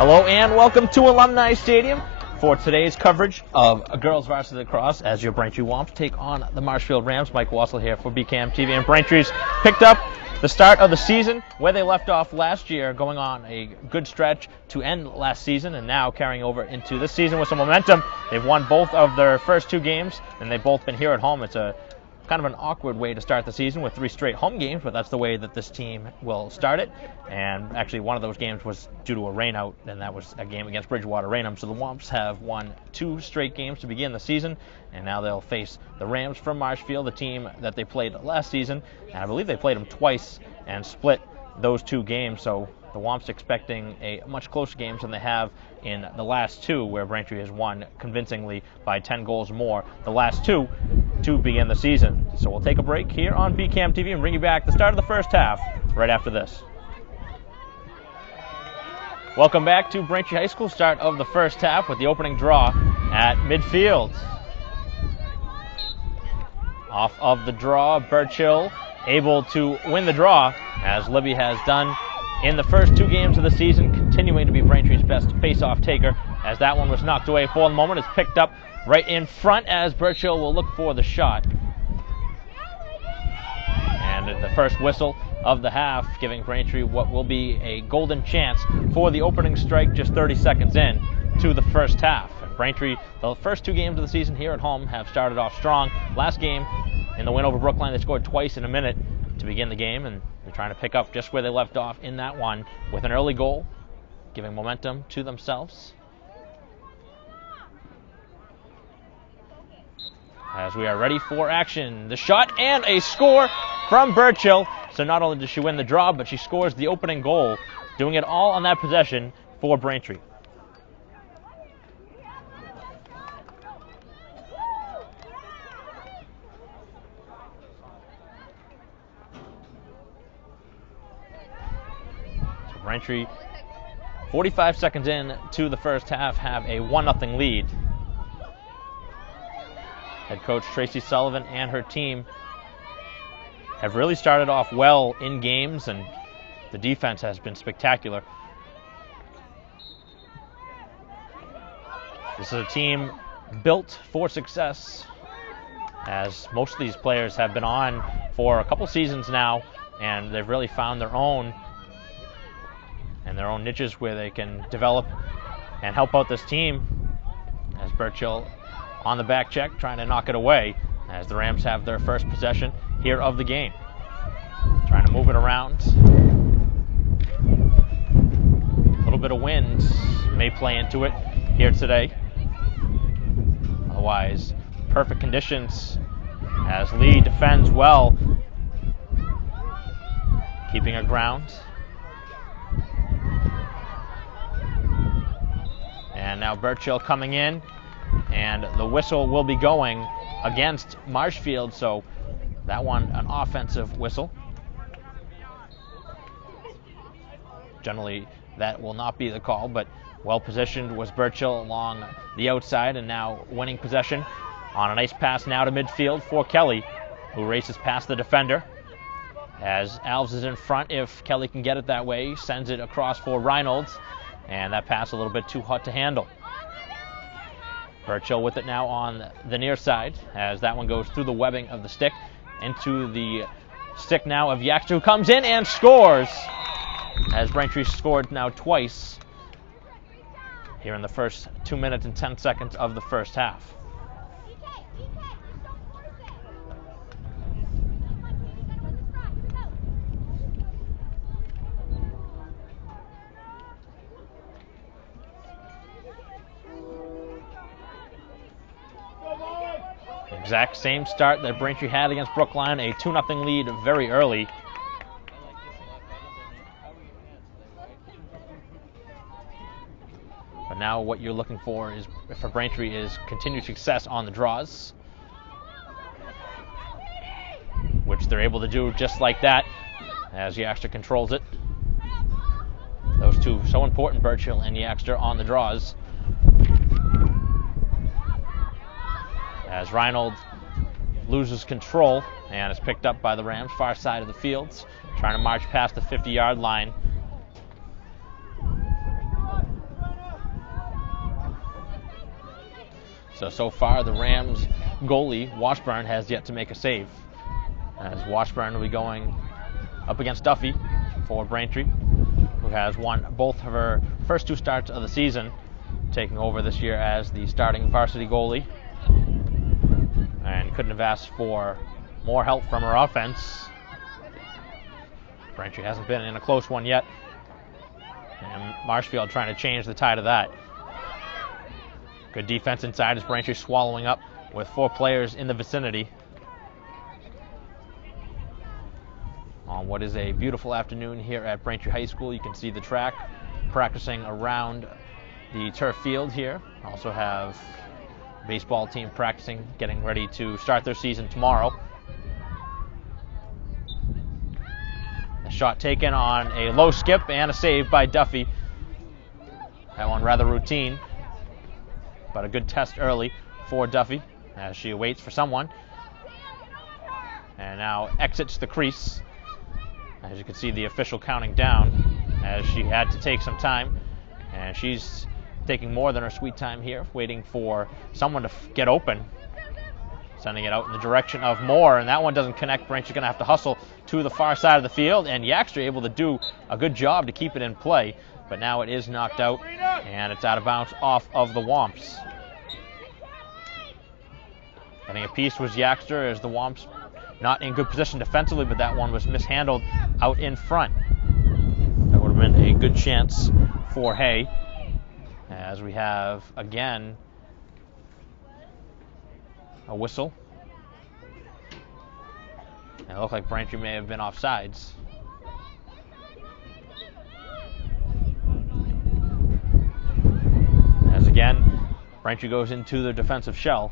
Hello and welcome to Alumni Stadium for today's coverage of girls varsity lacrosse as your Braintree Womps take on the Marshfield Rams. Mike Wassel here for BCAM TV, and Braintree's picked up the start of the season where they left off last year, going on a good stretch to end last season and now carrying over into this season with some momentum. They've won both of their first two games and they've both been here at home. It's a kind of an awkward way to start the season with 3 straight home games, but that's the way that this team will start it. And actually one of those games was due to a rainout, and that was a game against Bridgewater Raynham. So the Womps have won 2 straight games to begin the season, and now they'll face the Rams from Marshfield, the team that they played last season. And I believe they played them twice and split those 2 games. So the Womps expecting a much closer games than they have in the last 2, where Braintree has won convincingly by 10 goals more the last 2 to begin the season. So we'll take a break here on BCAM TV and bring you back the start of the first half right after this. Welcome back to Braintree High School, start of the first half with the opening draw at midfield. Off of the draw, Birchill able to win the draw, as Libby has done in the first 2 games of the season, continuing to be Braintree's best face-off taker, as that one was knocked away for the moment. It's picked up right in front as Birchill will look for the shot. And the first whistle of the half, giving Braintree what will be a golden chance for the opening strike just 30 seconds in to the first half. And Braintree, the first 2 games of the season here at home, have started off strong. Last game, in the win over Brookline, they scored twice in a minute to begin the game, and they're trying to pick up just where they left off in that one with an early goal, giving momentum to themselves. As we are ready for action, the shot and a score from Birchill. So not only does she win the draw, but she scores the opening goal, doing it all on that possession for Braintree. So Braintree, 45 seconds in to the first half, have a 1-0 lead. Head coach Tracy Sullivan and her team have really started off well in games, and the defense has been spectacular. This is a team built for success, as most of these players have been on for a couple seasons now, and they've really found their own and their own niches where they can develop and help out this team. As Birchill on the back check, trying to knock it away, as the Rams have their first possession here of the game. Trying to move it around. A little bit of wind may play into it here today. Otherwise, perfect conditions as Lee defends well, keeping her ground. And now Birchill coming in, and the whistle will be going against Marshfield, so that one an offensive whistle. Generally that will not be the call, but well positioned was Birchill along the outside, and now winning possession on a nice pass now to midfield for Kelly, who races past the defender as Alves is in front. If Kelly can get it that way, sends it across for Reynolds, and that pass a little bit too hot to handle. Birchill with it now on the near side, as that one goes through the webbing of the stick into the stick now of Yaxter, who comes in and scores, as Braintree scored now twice here in the first 2 minutes and 10 seconds of the first half. Exact same start that Braintree had against Brookline, a 2-0 lead very early. But now what you're looking for is, for Braintree, is continued success on the draws, which they're able to do just like that, as Yaxter controls it. Those two so important, Birchill and Yaxter, on the draws. As Reynolds loses control and is picked up by the Rams, far side of the fields, trying to march past the 50-yard line. So far, the Rams goalie, Washburn, has yet to make a save. As Washburn will be going up against Duffy for Braintree, who has won both of her first 2 starts of the season, taking over this year as the starting varsity goalie. And couldn't have asked for more help from her offense. Braintree hasn't been in a close one yet. And Marshfield trying to change the tide of that. Good defense inside as Braintree swallowing up with 4 players in the vicinity. On what is a beautiful afternoon here at Braintree High School, you can see the track practicing around the turf field here. Also have baseball team practicing, getting ready to start their season tomorrow. A shot taken on a low skip and a save by Duffy. That one rather routine, but a good test early for Duffy as she waits for someone. And now exits the crease. As you can see, the official counting down as she had to take some time. And she's taking more than her sweet time here, waiting for someone to get open. Sending it out in the direction of Moore, and that one doesn't connect. Braintree's going to have to hustle to the far side of the field, and Yaxter able to do a good job to keep it in play. But now it is knocked out, and it's out of bounds off of the Womps. Getting a piece was Yaxter as the Womps not in good position defensively, but that one was mishandled out in front. That would have been a good chance for Hay, as we have, again, a whistle. And it looked like Braintree may have been offsides. As again, Braintree goes into the defensive shell,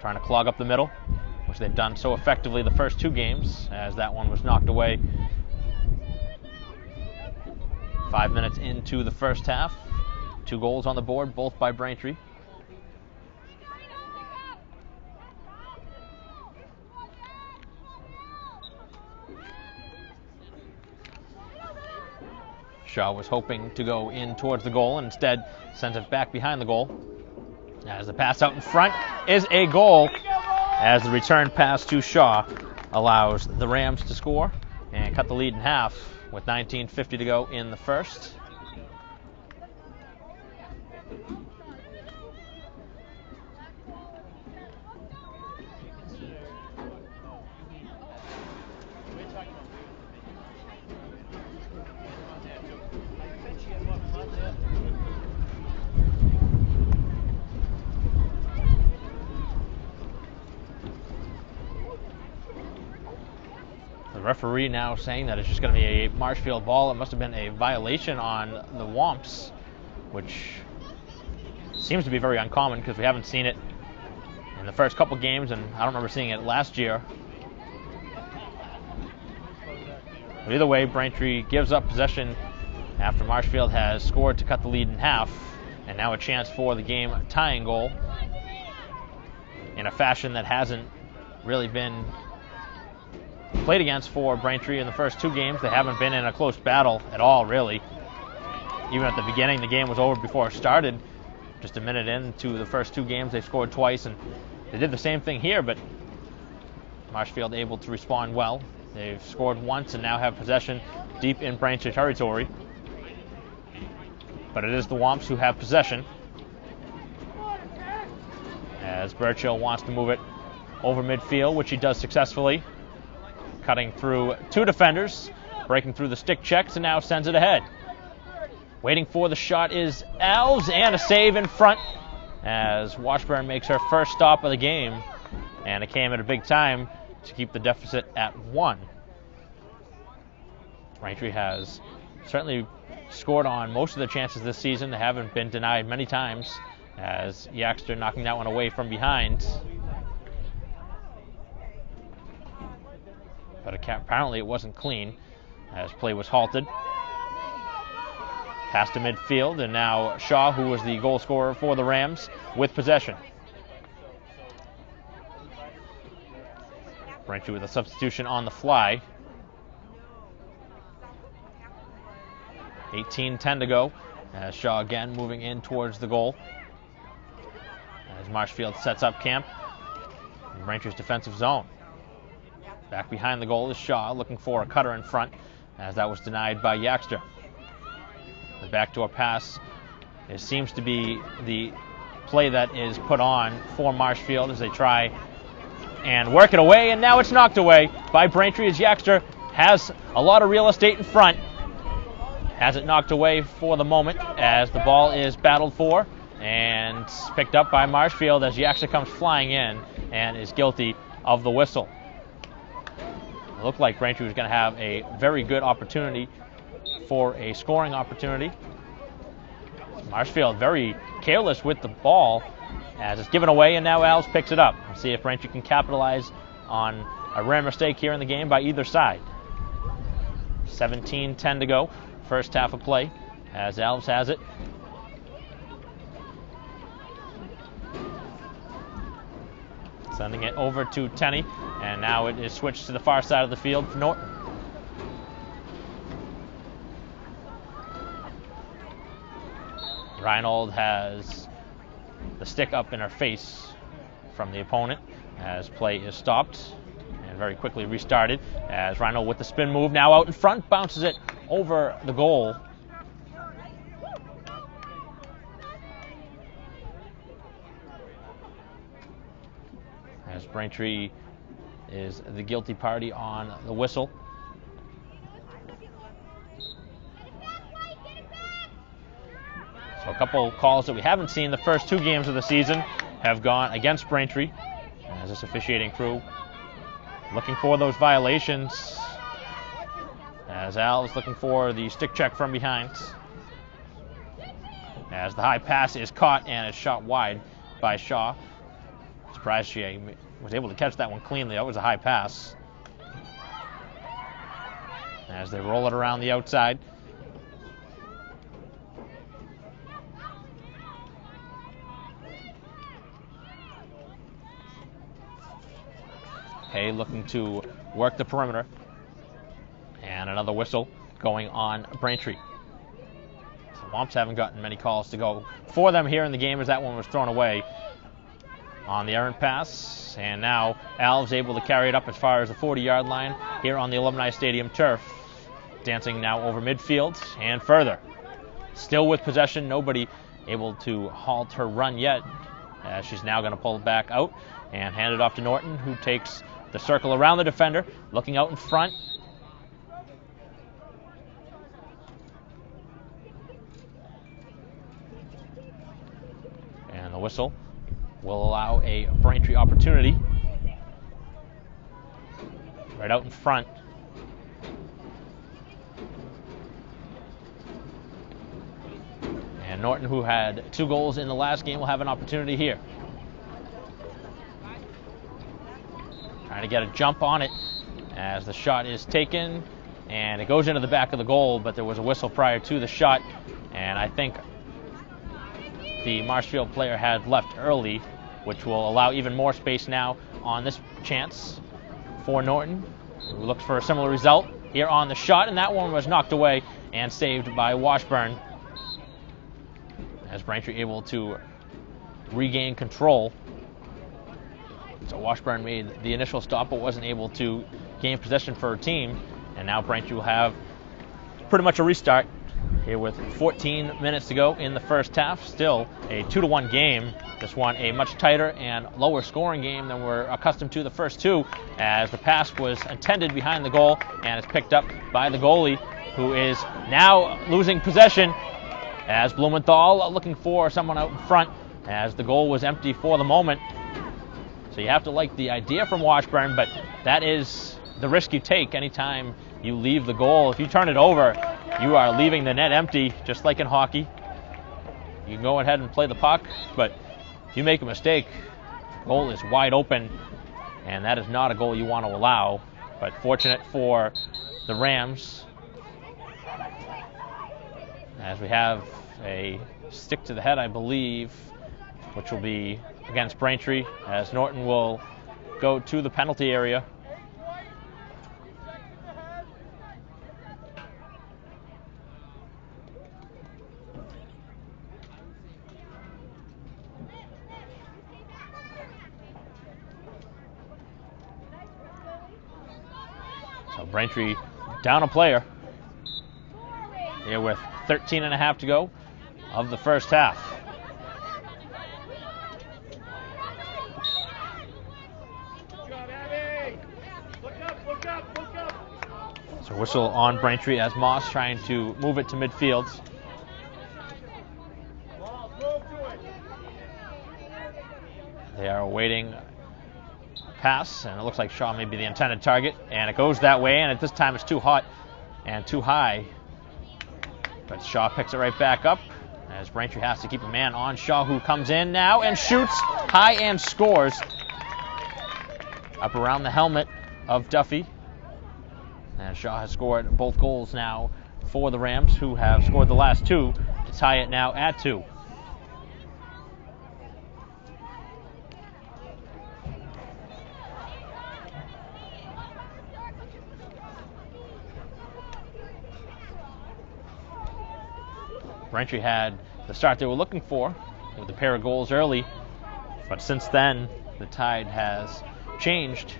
trying to clog up the middle, which they've done so effectively the first 2 games, as that one was knocked away 5 minutes into the first half. 2 goals on the board, both by Braintree. Shaw was hoping to go in towards the goal and instead sends it back behind the goal. As the pass out in front is a goal, as the return pass to Shaw allows the Rams to score and cut the lead in half with 19:50 to go in the first. Referee now saying that it's just going to be a Marshfield ball. It must have been a violation on the Womps, which seems to be very uncommon because we haven't seen it in the first couple games, and I don't remember seeing it last year. But either way, Braintree gives up possession after Marshfield has scored to cut the lead in half, and now a chance for the game tying goal in a fashion that hasn't really been played against for Braintree in the first 2 games. They haven't been in a close battle at all, really. Even at the beginning, the game was over before it started. Just a minute into the first 2 games, they scored twice, and they did the same thing here, but Marshfield able to respond well. They've scored once and now have possession deep in Braintree territory. But it is the Womps who have possession, as Burchill wants to move it over midfield, which he does successfully. Cutting through 2 defenders, breaking through the stick checks, and now sends it ahead. Waiting for the shot is Alves, and a save in front as Washburn makes her first stop of the game, and it came at a big time to keep the deficit at 1. Braintree has certainly scored on most of their chances this season. They haven't been denied many times, as Yaxter knocking that one away from behind. But apparently it wasn't clean, as play was halted. Pass to midfield, and now Shaw, who was the goal scorer for the Rams, with possession. Braintree with a substitution on the fly. 18:10 to go, as Shaw again moving in towards the goal. As Marshfield sets up camp in Braintree's defensive zone. Back behind the goal is Shaw, looking for a cutter in front, as that was denied by Yaxter. The backdoor pass, it seems to be the play that is put on for Marshfield as they try and work it away, and now it's knocked away by Braintree as Yaxter has a lot of real estate in front. Has it knocked away for the moment as the ball is battled for and picked up by Marshfield as Yaxter comes flying in and is guilty of the whistle. It looked like Braintree was going to have a very good opportunity for a scoring opportunity. Marshfield very careless with the ball as it's given away, and now Alves picks it up. We'll see if Braintree can capitalize on a rare mistake here in the game by either side. 17-10 to go, first half of play as Alves has it. Sending it over to Tenney, and now it is switched to the far side of the field for Norton. Reinhold has the stick up in her face from the opponent as play is stopped and very quickly restarted as Reinhold with the spin move now out in front bounces it over the goal. As Braintree is the guilty party on the whistle. So a couple calls that we haven't seen the first two games of the season have gone against Braintree as this officiating crew looking for those violations as Al is looking for the stick check from behind as the high pass is caught and is shot wide by Shaw. Surprised she was able to catch that one cleanly. That was a high pass as they roll it around the outside. Hay looking to work the perimeter. And another whistle going on Braintree. So Womps haven't gotten many calls to go for them here in the game as that one was thrown away on the errant pass. And now Alves able to carry it up as far as the 40-yard line here on the Alumni Stadium turf. Dancing now over midfield and further. Still with possession, nobody able to halt her run yet as she's now going to pull it back out and hand it off to Norton, who takes the circle around the defender, looking out in front. And the whistle will allow a Braintree opportunity. Right out in front. And Norton, who had 2 goals in the last game, will have an opportunity here. Trying to get a jump on it as the shot is taken, and it goes into the back of the goal, but there was a whistle prior to the shot, and I think the Marshfield player had left early, which will allow even more space now on this chance for Norton, who looks for a similar result here on the shot, and that one was knocked away and saved by Washburn as Braintree able to regain control. So Washburn made the initial stop but wasn't able to gain possession for her team, and now Braintree will have pretty much a restart here with 14 minutes to go in the first half. Still a 2-1 game. This one a much tighter and lower scoring game than we're accustomed to the first two, as the pass was intended behind the goal and is picked up by the goalie, who is now losing possession as Blumenthal looking for someone out in front as the goal was empty for the moment. So you have to like the idea from Washburn, but that is the risk you take anytime you leave the goal. If you turn it over, you are leaving the net empty, just like in hockey. You can go ahead and play the puck, but if you make a mistake, the goal is wide open, and that is not a goal you want to allow. But fortunate for the Rams, as we have a stick to the head, I believe, which will be against Braintree, as Norton will go to the penalty area. Braintree down a player here with 13.5 to go of the first half. So whistle on Braintree as Moss trying to move it to midfield. They are awaiting a pass, and it looks like Shaw may be the intended target, and it goes that way, and at this time it's too hot and too high. But Shaw picks it right back up as Braintree has to keep a man on Shaw, who comes in now and shoots high and scores up around the helmet of Duffy. And Shaw has scored both goals now for the Rams, who have scored the last two to tie it now at 2. Braintree had the start they were looking for with a pair of goals early, but since then the tide has changed.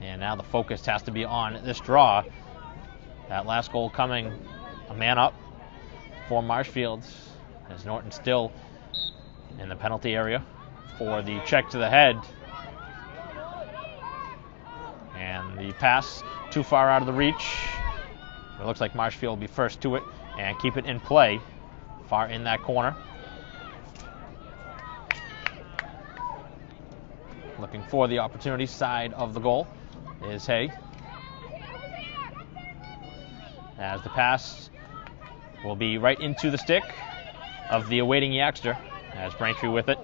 And now the focus has to be on this draw. That last goal coming a man up for Marshfield, as Norton still in the penalty area for the check to the head. And the pass too far out of the reach. It looks like Marshfield will be first to it and keep it in play far in that corner. Looking for the opportunity side of the goal is Hay. As the pass will be right into the stick of the awaiting Yaxter, as Braintree with it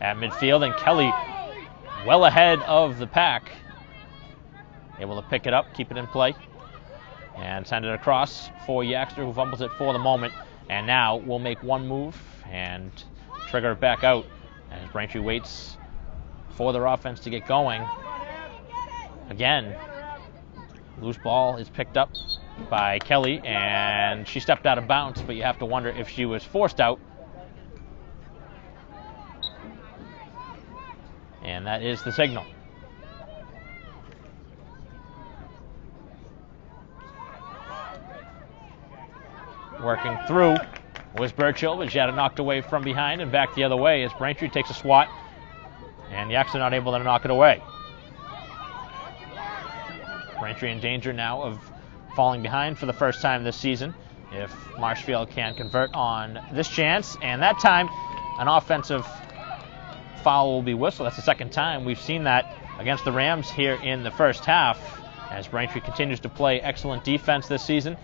at midfield, and Kelly well ahead of the pack, able to pick it up, keep it in play, and send it across for Yaxter, who fumbles it for the moment, and now will make one move and trigger it back out as Braintree waits for their offense to get going. Again, loose ball is picked up by Kelly, and she stepped out of bounds, but you have to wonder if she was forced out. And that is the signal. Working through was Burchill, but she had it knocked away from behind and back the other way as Braintree takes a swat, and Yaxter not able to knock it away. Braintree in danger now of falling behind for the first time this season if Marshfield can convert on this chance, and that time an offensive foul will be whistled. That's the second time we've seen that against the Rams here in the first half, as Braintree continues to play excellent defense this season.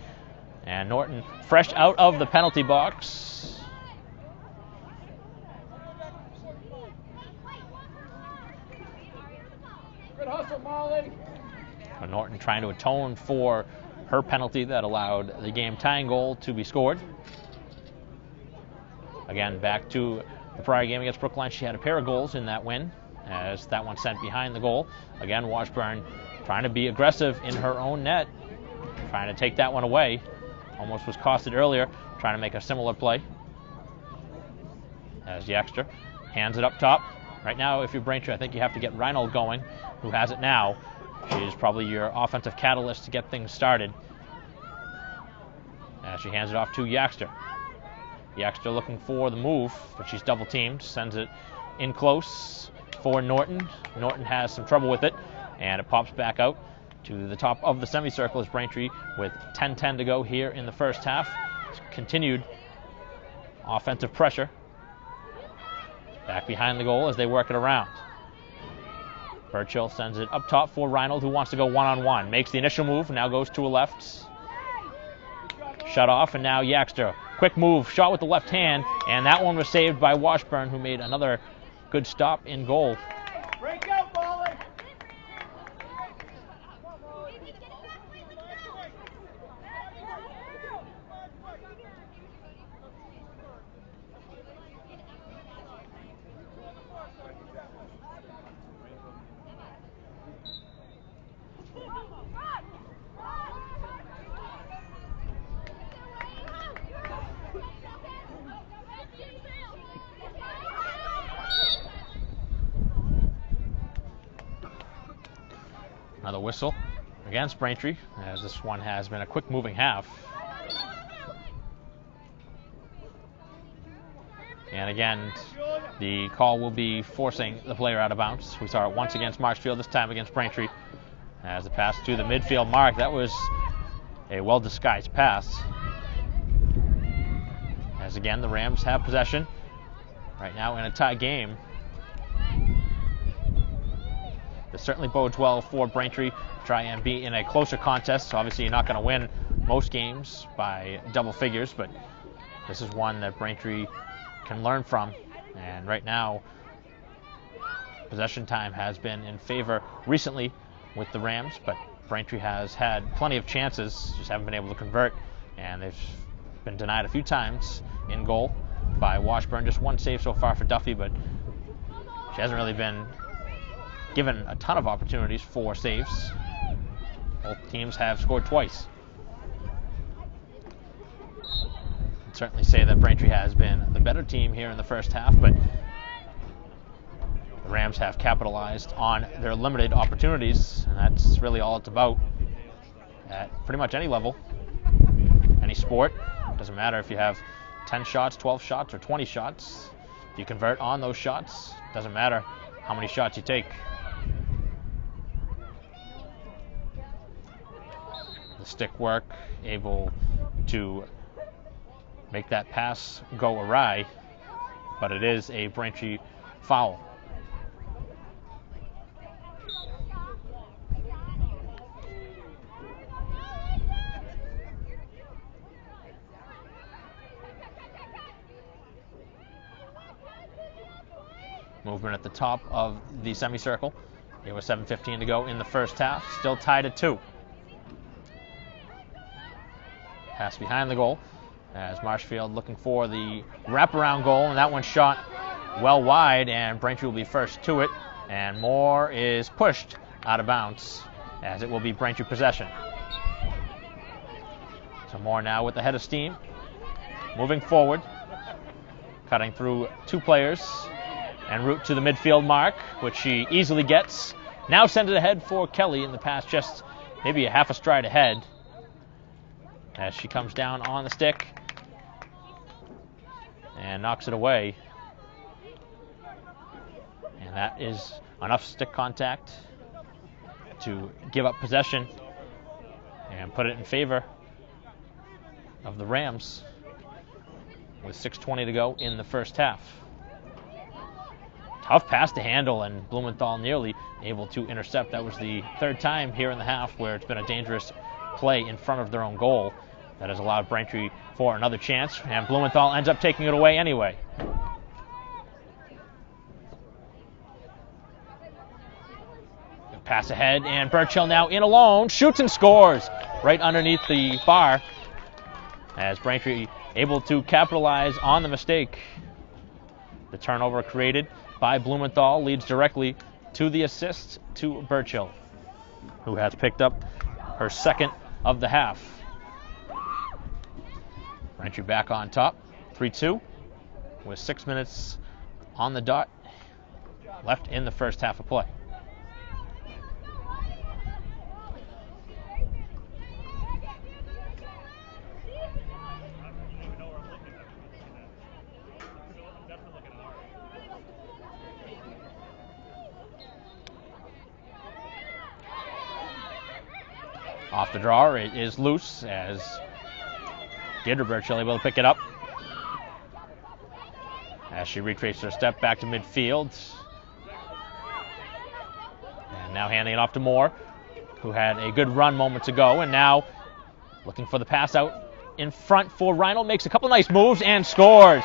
And Norton fresh out of the penalty box. Good hustle, Molly. Norton trying to atone for her penalty that allowed the game-tying goal to be scored. Again, back to the prior game against Brookline, she had a pair of goals in that win, as that one sent behind the goal. Again, Washburn trying to be aggressive in her own net, trying to take that one away. Almost was costed earlier, trying to make a similar play. As Yaxter hands it up top. Right now, if you're Braintree, I think you have to get Reinhold going, who has it now. She's probably your offensive catalyst to get things started. As she hands it off to Yaxter. Yaxter looking for the move, but she's double teamed. Sends it in close for Norton. Norton has some trouble with it, and it pops back out to the top of the semicircle as Braintree with 10-10 to go here in the first half. Continued offensive pressure. Back behind the goal as they work it around. Burchill sends it up top for Reinhold, who wants to go one-on-one. Makes the initial move, now goes to a left. Shut off, and now Yaxter. Quick move, shot with the left hand, and that one was saved by Washburn, who made another good stop in goal. Break out, Molly. whistle against Braintree, as this one has been a quick moving half. And again, the call will be forcing the player out of bounds. We saw it once against Marshfield, this time against Braintree. As the pass to the midfield mark, that was a well-disguised pass. As again, the Rams have possession right now in a tie game. This certainly bodes well for Braintree to try and be in a closer contest. So obviously you're not going to win most games by double figures, but this is one that Braintree can learn from. And right now, possession time has been in favor recently with the Rams, but Braintree has had plenty of chances, just haven't been able to convert, and they've been denied a few times in goal by Washburn. Just one save so far for Duffy, but she hasn't really been given a ton of opportunities for saves. Both teams have scored twice. I'd certainly say that Braintree has been the better team here in the first half, but the Rams have capitalized on their limited opportunities, and that's really all it's about at pretty much any level, any sport. Doesn't matter if you have 10 shots, 12 shots, or 20 shots. If you convert on those shots, doesn't matter how many shots you take. The stick work, able to make that pass go awry, but it is a Braintree foul. Movement at the top of the semicircle. Here with 7:15 to go in the first half. Still tied at 2. Pass behind the goal as Marshfield looking for the wraparound goal, and that one shot well wide, and Braintree will be first to it, and Moore is pushed out of bounds as it will be Braintree possession. So Moore now with the head of steam, moving forward, cutting through 2 players, en route to the midfield mark, which she easily gets. Now send it ahead for Kelly in the pass, just maybe a half a stride ahead as she comes down on the stick and knocks it away. And that is enough stick contact to give up possession and put it in favor of the Rams with 6:20 to go in the first half. Tough pass to handle, and Blumenthal nearly able to intercept. That was the 3rd time here in the half where it's been a dangerous play in front of their own goal that has allowed Braintree for another chance, and Blumenthal ends up taking it away anyway. Good pass ahead, and Burchill now in alone, shoots and scores right underneath the bar as Braintree able to capitalize on the mistake. The turnover created by Blumenthal leads directly to the assist to Burchill, who has picked up her 2nd of the half. Braintree back on top, 3-2, with 6 minutes on the dot left in the first half of play. Off the draw, it is loose as Deirdre Burchill able to pick it up as she retraces her step back to midfield. And now handing it off to Moore, who had a good run moments ago, and now looking for the pass out in front for Reinhold. Makes a couple nice moves and scores.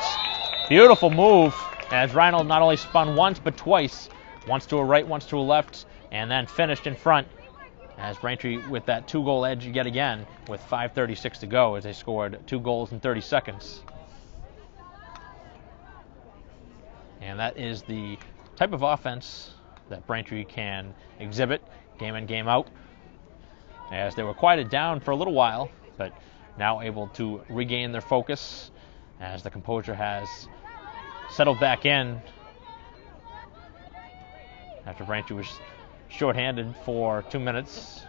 Beautiful move as Reinhold not only spun once but twice. Once to a right, once to a left, and then finished in front. As Braintree with that 2-goal edge yet again with 5:36 to go as they scored 2 goals in 30 seconds. And that is the type of offense that Braintree can exhibit game in, game out, as they were quieted down for a little while, but now able to regain their focus as the composure has settled back in after Braintree was shorthanded for 2 minutes.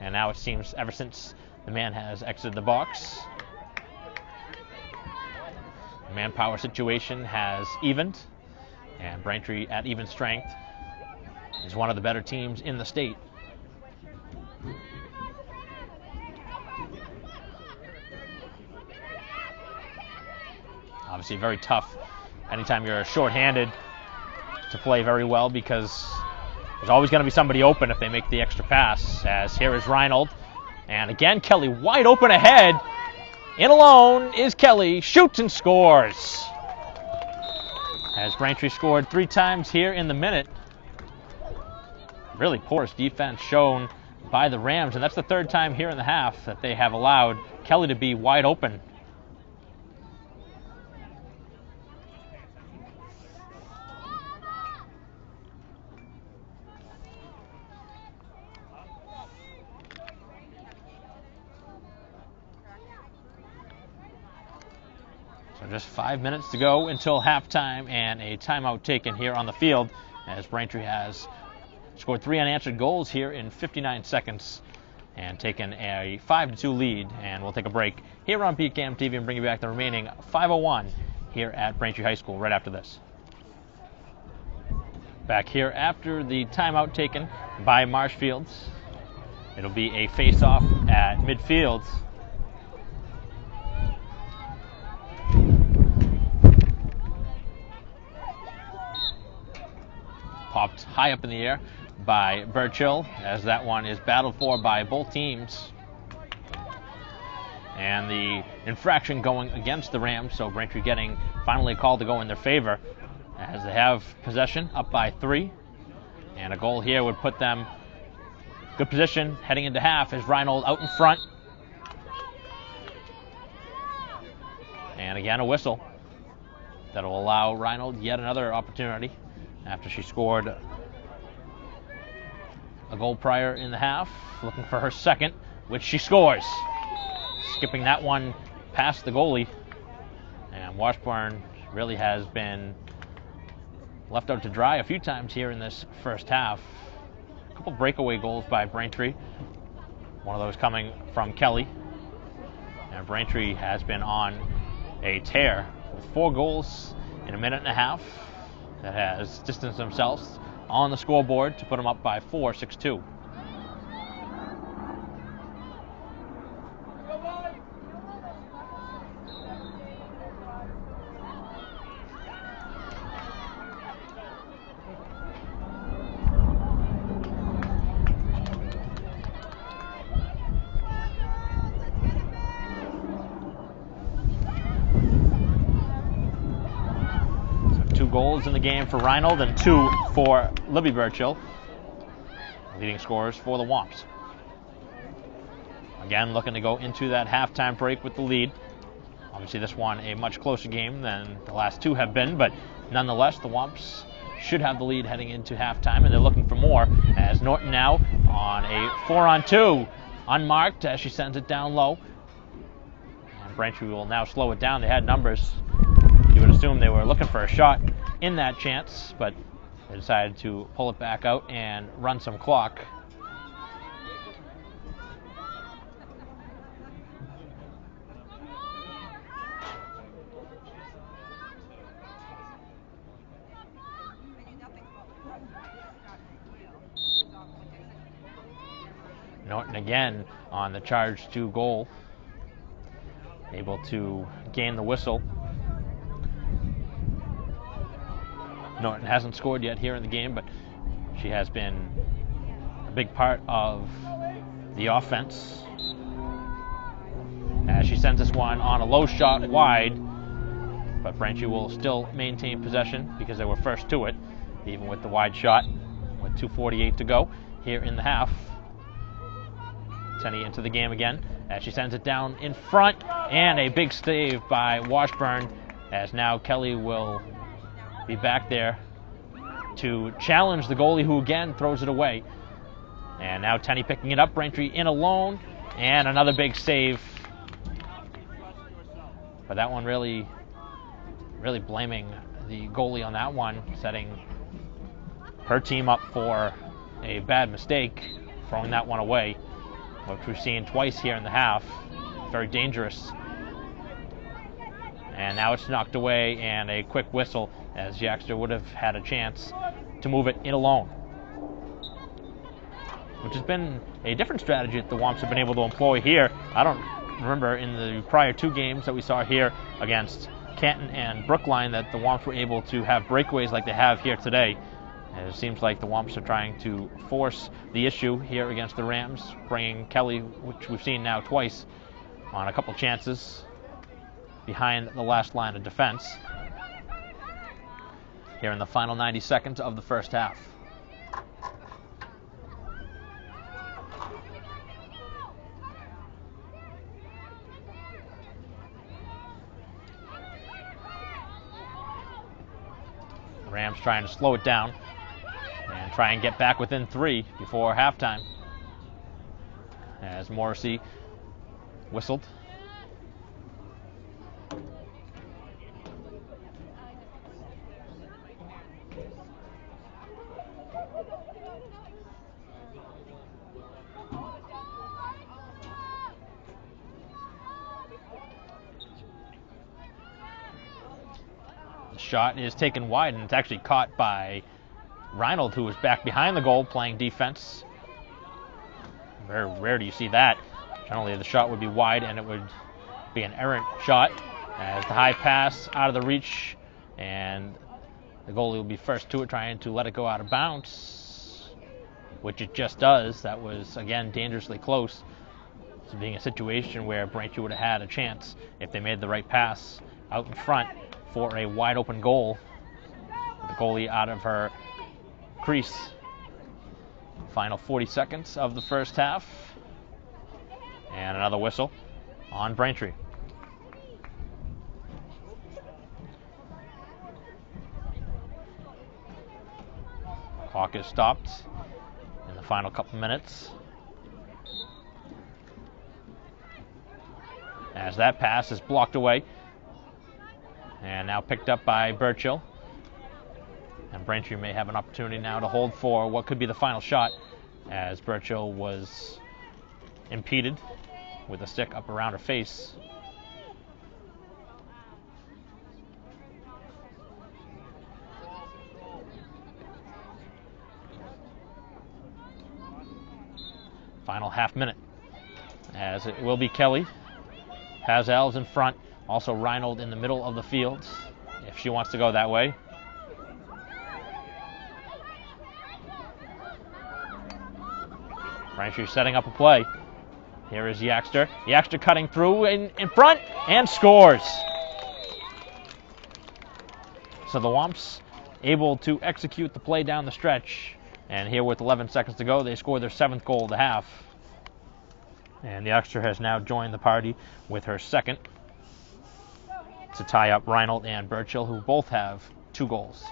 And now it seems ever since the man has exited the box, the manpower situation has evened, and Braintree at even strength is one of the better teams in the state. Obviously very tough anytime you're shorthanded to play very well, because there's always going to be somebody open if they make the extra pass. As here is Reinhold, and again Kelly wide open ahead. In alone is Kelly, shoots and scores. As Braintree scored 3 times here in the minute. Really porous defense shown by the Rams, and that's the 3rd time here in the half that they have allowed Kelly to be wide open. So just 5 minutes to go until halftime, and a timeout taken here on the field, as Braintree has scored 3 unanswered goals here in 59 seconds and taken a 5-2 lead. And we'll take a break here on BCAM TV and bring you back the remaining 5:01 here at Braintree High School right after this. Back here after the timeout taken by Marshfield. It'll be a face-off at midfield. Popped high up in the air by Burchill, as that one is battled for by both teams. And the infraction going against the Rams, so Braintree getting finally a call to go in their favor, as they have possession up by 3. And a goal here would put them good position heading into half, as Reinhold out in front. And again a whistle that'll allow Reinhold yet another opportunity after she scored a goal prior in the half, looking for her second, which she scores. Skipping that one past the goalie. And Washburn really has been left out to dry a few times here in this first half. A couple breakaway goals by Braintree. One of those coming from Kelly. And Braintree has been on a tear with 4 goals in a minute and a half. That has distanced themselves on the scoreboard to put them up by 4, 6-2. Goals in the game for Reinhold and 2 for Libby Burchill, leading scorers for the Womps. Again, looking to go into that halftime break with the lead. Obviously this one a much closer game than the last 2 have been, but nonetheless the Womps should have the lead heading into halftime, and they're looking for more, as Norton now on a 4-on-2, unmarked as she sends it down low. And Braintree will now slow it down. They had numbers. You would assume they were looking for a shot in that chance, but they decided to pull it back out and run some clock. Norton again on the charge to goal, able to gain the whistle. Norton hasn't scored yet here in the game, but she has been a big part of the offense, as she sends this one on a low shot wide, but Braintree will still maintain possession because they were first to it, even with the wide shot, with 2:48 to go here in the half. Tenny into the game again as she sends it down in front, and a big save by Washburn, as now Kelly will be back there to challenge the goalie, who again throws it away. And now Tenny picking it up, Braintree in alone, and another big save. But that one really blaming the goalie on that one, setting her team up for a bad mistake throwing that one away, which we've seen twice here in the half. Very dangerous. And now it's knocked away, and a quick whistle, as Yaxter would have had a chance to move it in alone, which has been a different strategy that the Womps have been able to employ here. I don't remember in the prior two games that we saw here against Canton and Brookline that the Womps were able to have breakaways like they have here today. And it seems like the Womps are trying to force the issue here against the Rams, bringing Kelly, which we've seen now twice, on a couple chances behind the last line of defense here in the final 90 seconds of the first half. The Rams trying to slow it down and try and get back within 3 before halftime, as Morrissey whistled. The shot is taken wide, and it's actually caught by Reinold, who was back behind the goal playing defense. Very rare do you see that. Generally, the shot would be wide, and it would be an errant shot, as the high pass out of the reach, and the goalie will be first to it, trying to let it go out of bounds, which it just does. That was, again, dangerously close to being a situation where Braintree would have had a chance if they made the right pass out in front for a wide open goal. The goalie out of her crease. Final 40 seconds of the first half, and another whistle on Braintree. Clock is stopped in the final couple minutes, as that pass is blocked away and now picked up by Burchill. And Braintree may have an opportunity now to hold for what could be the final shot, as Burchill was impeded with a stick up around her face. Final half minute, as it will be Kelly. Hazell's in front, also Reinold in the middle of the field, if she wants to go that way. Braintree setting up a play. Here is Yaxter. Yaxter cutting through in front and scores. So the Womps able to execute the play down the stretch. And here with 11 seconds to go, they score their 7th goal of the half. And Yaxter has now joined the party with her 2nd to tie up Reinold and Burchill, who both have 2 goals.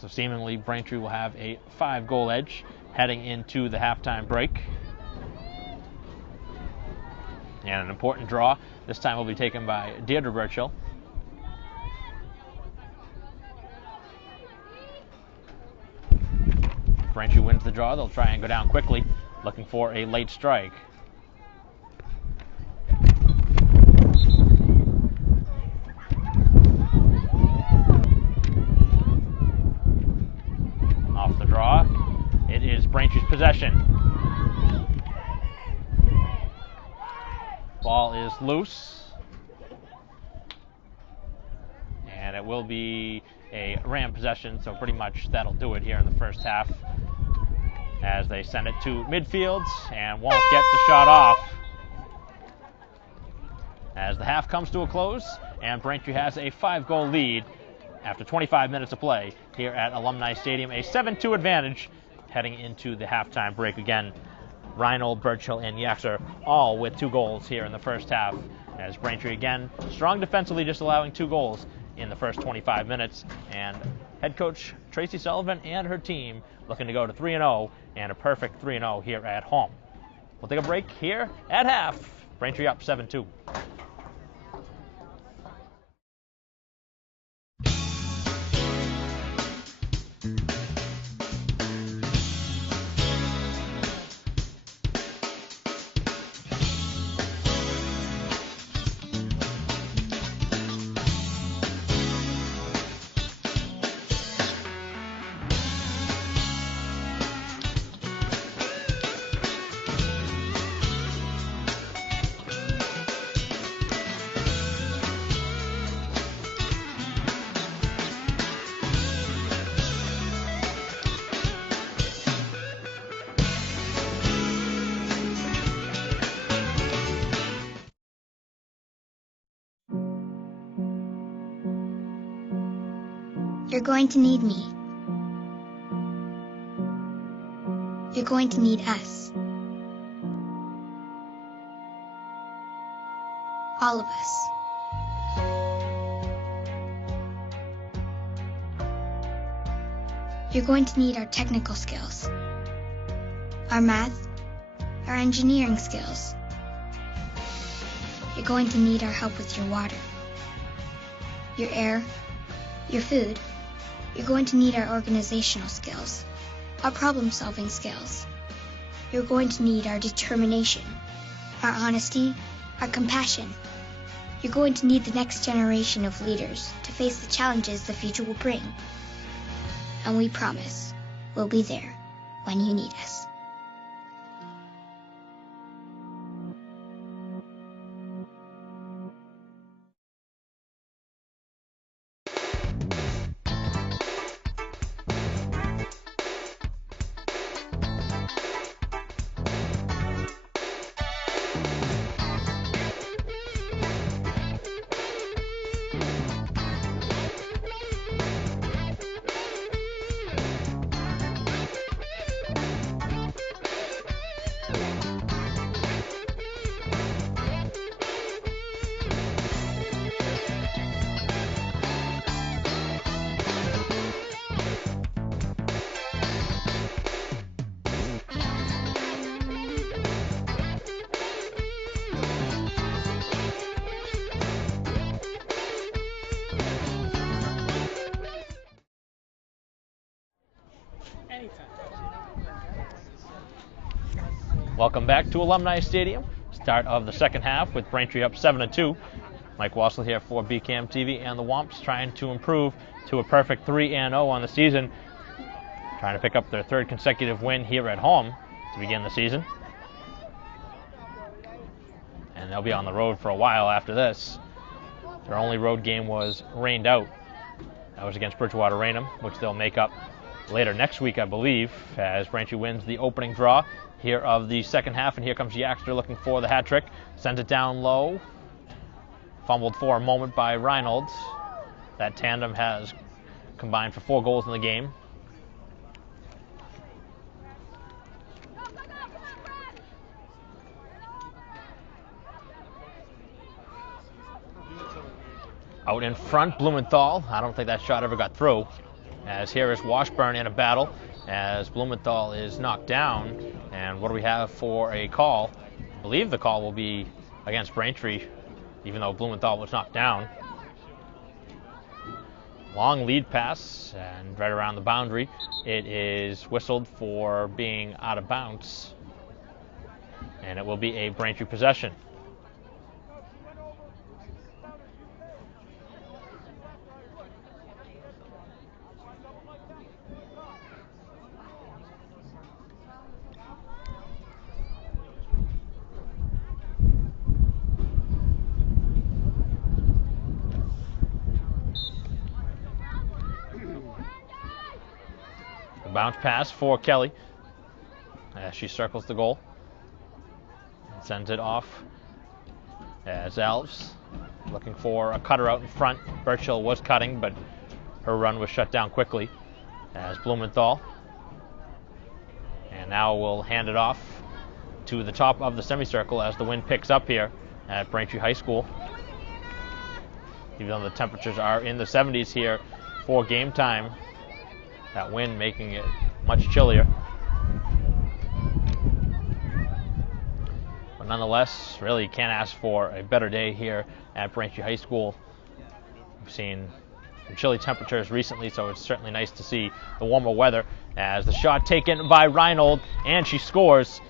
So seemingly Braintree will have a 5-goal edge heading into the halftime break. And an important draw. This time will be taken by Deirdre Burchill. Braintree wins the draw. They'll try and go down quickly, looking for a late strike. It is Braintree's possession. Ball is loose, and it will be a Ram possession, so pretty much that'll do it here in the first half, as they send it to midfield and won't get the shot off. As the half comes to a close, and Braintree has a 5-goal lead after 25 minutes of play here at Alumni Stadium, a 7-2 advantage heading into the halftime break. Again, Reinold, Burchill, and Yaxter all with 2 goals here in the first half, as Braintree again strong defensively, just allowing 2 goals in the first 25 minutes. And head coach Tracy Sullivan and her team looking to go to 3-0 and a perfect 3-0 here at home. We'll take a break here at half. Braintree up 7-2. You're going to need me. You're going to need us. All of us. You're going to need our technical skills, our math, our engineering skills. You're going to need our help with your water, your air, your food. You're going to need our organizational skills, our problem-solving skills. You're going to need our determination, our honesty, our compassion. You're going to need the next generation of leaders to face the challenges the future will bring. And we promise we'll be there when you need us. Welcome back to Alumni Stadium. Start of the second half with Braintree up 7-2. Mike Wassel here for BCAM TV, and the Womps trying to improve to a perfect 3-0 on the season, trying to pick up their third consecutive win here at home to begin the season. And they'll be on the road for a while after this. Their only road game was rained out. That was against Bridgewater Raynham, which they'll make up later next week, I believe, as Braintree wins the opening draw here of the second half. And here comes Yaxter looking for the hat trick. Sends it down low. Fumbled for a moment by Reynolds. That tandem has combined for 4 goals in the game. Out in front, Blumenthal. I don't think that shot ever got through. As here is Washburn in a battle, as Blumenthal is knocked down. And what do we have for a call? I believe the call will be against Braintree, even though Blumenthal was knocked down. Long lead pass, and right around the boundary. It is whistled for being out of bounds, and it will be a Braintree possession. Bounce pass for Kelly as she circles the goal and sends it off as Alves looking for a cutter out in front. Birchill was cutting, but her run was shut down quickly as Blumenthal. And now we'll hand it off to the top of the semicircle as the wind picks up here at Braintree High School. Even though the temperatures are in the 70s here for game time, that wind making it much chillier. But nonetheless, really can't ask for a better day here at Braintree High School. We've seen some chilly temperatures recently, so it's certainly nice to see the warmer weather as the shot taken by Reynolds, and she scores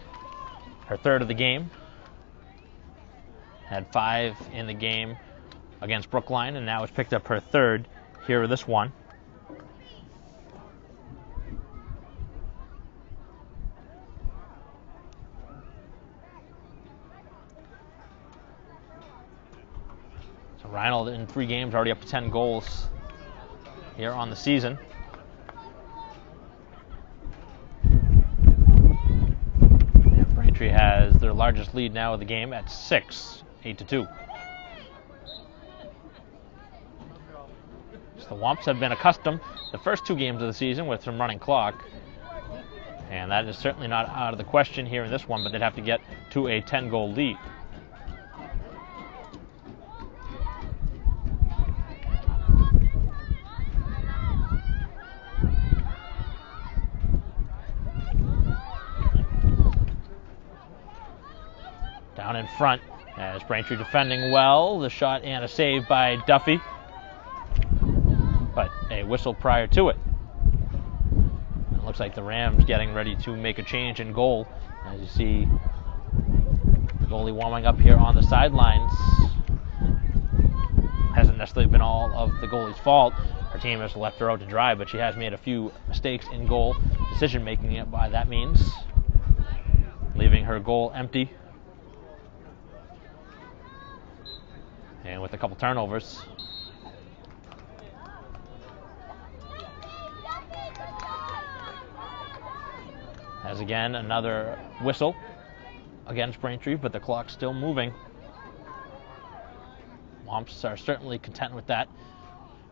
her third of the game. Had 5 in the game against Brookline, and now has picked up her third here with this one. Reynolds in 3 games already up to 10 goals here on the season. And Braintree has their largest lead now of the game at 6, 8-2. the Wumps have been accustomed the first 2 games of the season with some running clock. And that is certainly not out of the question here in this one, but they'd have to get to a 10-goal lead. Down in front as Braintree defending well. The shot and a save by Duffy, but a whistle prior to it. It looks like the Rams getting ready to make a change in goal. As you see the goalie warming up here on the sidelines. Hasn't necessarily been all of the goalie's fault. Her team has left her out to dry, but she has made a few mistakes in goal decision making by that means, leaving her goal empty. And with a couple turnovers. As again, another whistle against Braintree, but the clock's still moving. Wumps are certainly content with that.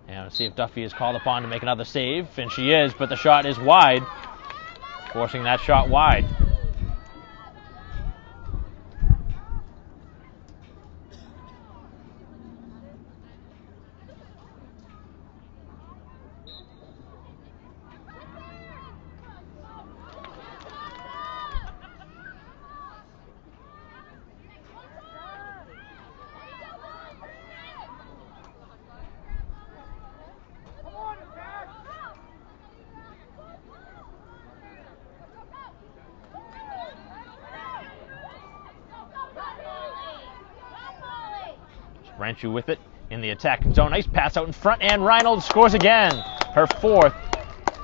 And let's see if Duffy is called upon to make another save, and she is, but the shot is wide, forcing that shot wide. Braintree with it in the attacking zone. Nice pass out in front, and Reynolds scores again. Her 4th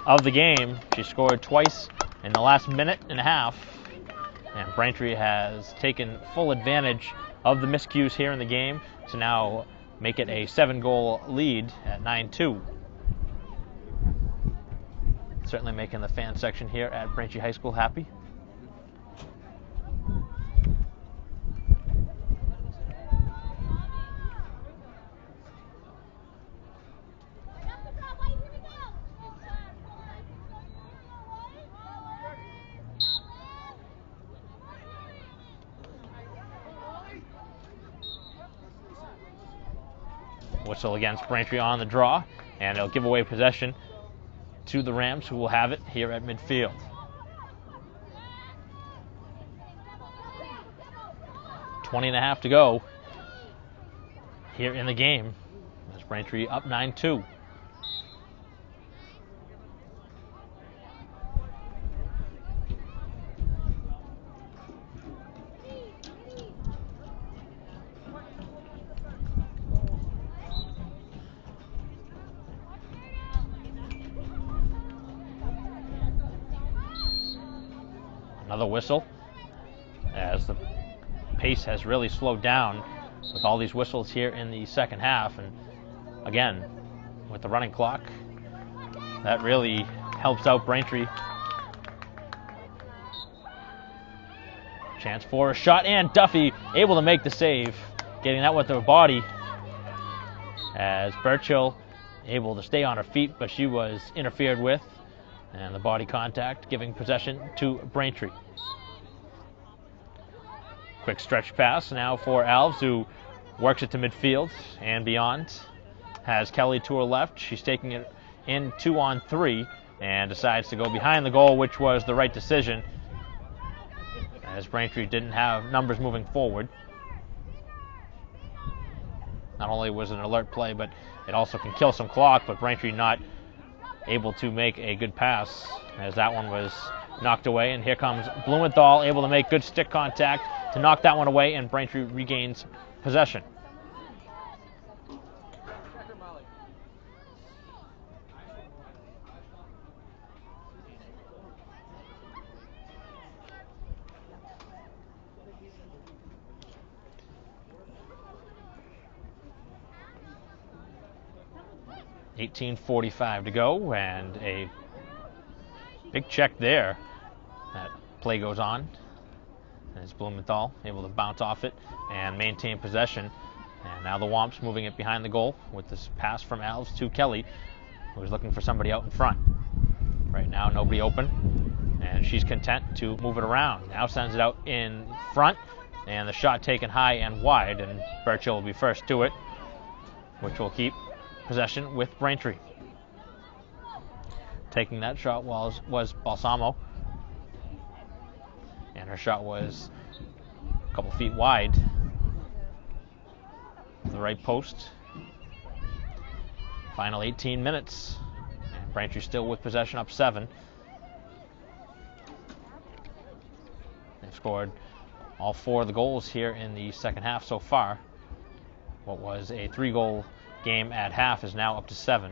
of the game. She scored twice in the last minute and a half. And Braintree has taken full advantage of the miscues here in the game to now make it a 7-goal lead at 9-2. Certainly making the fan section here at Braintree High School happy. Whistle against Braintree on the draw, and it'll give away possession to the Rams, who will have it here at midfield. 20.5 to go here in the game as Braintree up 9-2. Another whistle as the pace has really slowed down with all these whistles here in the second half. And again, with the running clock, that really helps out Braintree. Chance for a shot, and Duffy able to make the save, getting that with her body, as Birchill able to stay on her feet, but she was interfered with, and the body contact giving possession to Braintree. Quick stretch pass now for Alves, who works it to midfield and beyond. Has Kelly to her left. She's taking it in 2-on-3 and decides to go behind the goal, which was the right decision, as Braintree didn't have numbers moving forward. Not only was it an alert play, but it also can kill some clock, but Braintree not able to make a good pass as that one was knocked away. And here comes Blumenthal, able to make good stick contact to knock that one away, and Braintree regains possession. .45 to go, and a big check there. That play goes on as Blumenthal able to bounce off it and maintain possession And now the Womps moving it behind the goal with this pass from Alves to Kelly, who's looking for somebody out in front. Right now, nobody open, and she's content to move it around. Now sends it out in front, and the shot taken high and wide, and Birchill will be first to it, which will keep possession with Braintree. Taking that shot was Balsamo, and her shot was a couple feet wide. The right post. Final 18 minutes, and Braintree still with possession, up 7. They've scored all 4 of the goals here in the second half so far. What was a 3-goal game at half is now up to 7.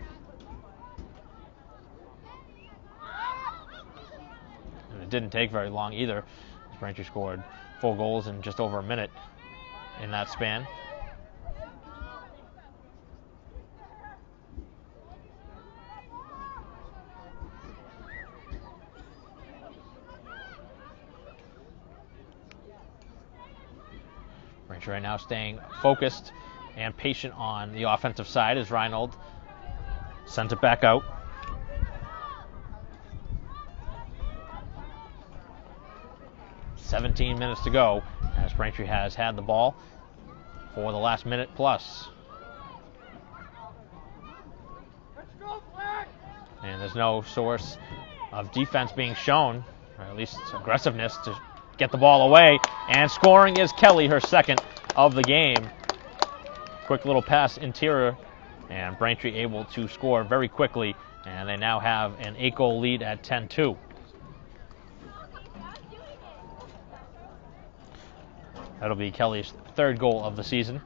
And it didn't take very long either. Braintree scored 4 goals in just over a minute in that span. Braintree right now staying focused and patient on the offensive side as Reinhold sends it back out. "17 minutes to go as Braintree has had the ball for the last minute plus. And there's no source of defense being shown, or at least aggressiveness to get the ball away. And scoring is Kelly, her second of the game. Quick little pass interior, and Braintree able to score very quickly, and they now have an 8-goal lead at 10-2. That'll be Kelly's 3rd goal of the season.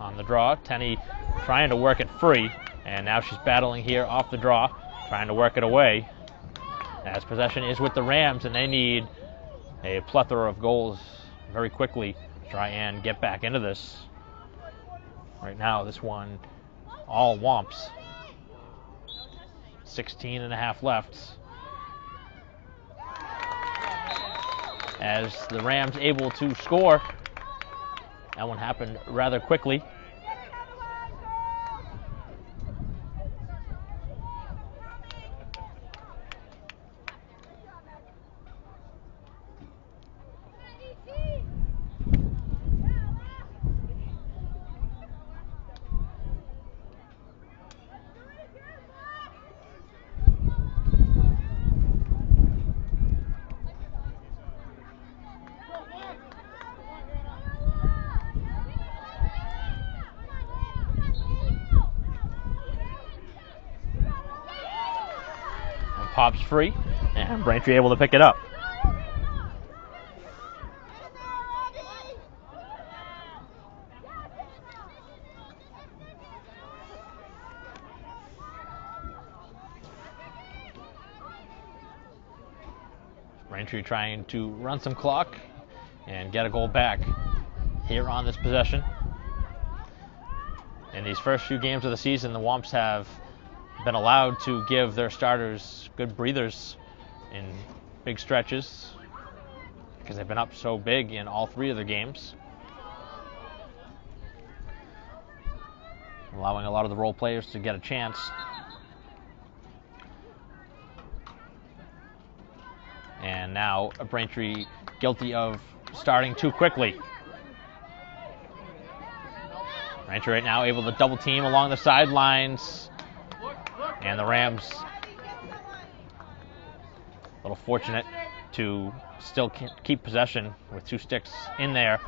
On the draw, Tenney trying to work it free, and now she's battling here off the draw, trying to work it away, as possession is with the Rams, and they need a plethora of goals very quickly to try and get back into this. Right now, this one, all Womps. 16 and a half left. As the Rams able to score, that one happened rather quickly. Pops free, and Braintree able to pick it up. Braintree trying to run some clock and get a goal back here on this possession. In these first few games of the season, the Womps have been allowed to give their starters good breathers in big stretches because they've been up so big in all 3 of their games, allowing a lot of the role players to get a chance. And now Braintree guilty of starting too quickly. Braintree right now able to double team along the sidelines. And the Rams a little fortunate to still keep possession with 2 sticks in there,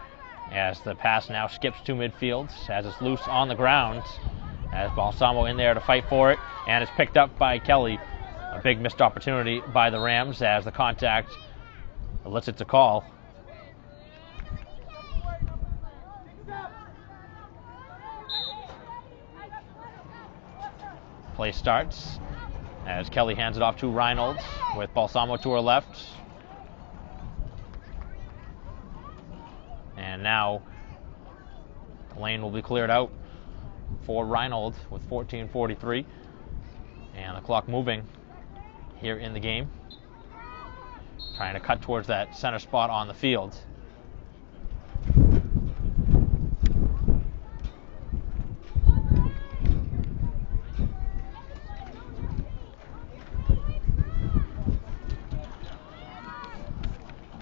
as the pass now skips to midfield as it's loose on the ground, as Balsamo in there to fight for it, and it's picked up by Kelly. A big missed opportunity by the Rams as the contact elicits a call. Play starts, as Kelly hands it off to Reynolds with Balsamo to her left. And now the lane will be cleared out for Reynolds with 14:43 and the clock moving here in the game. Trying to cut towards that center spot on the field.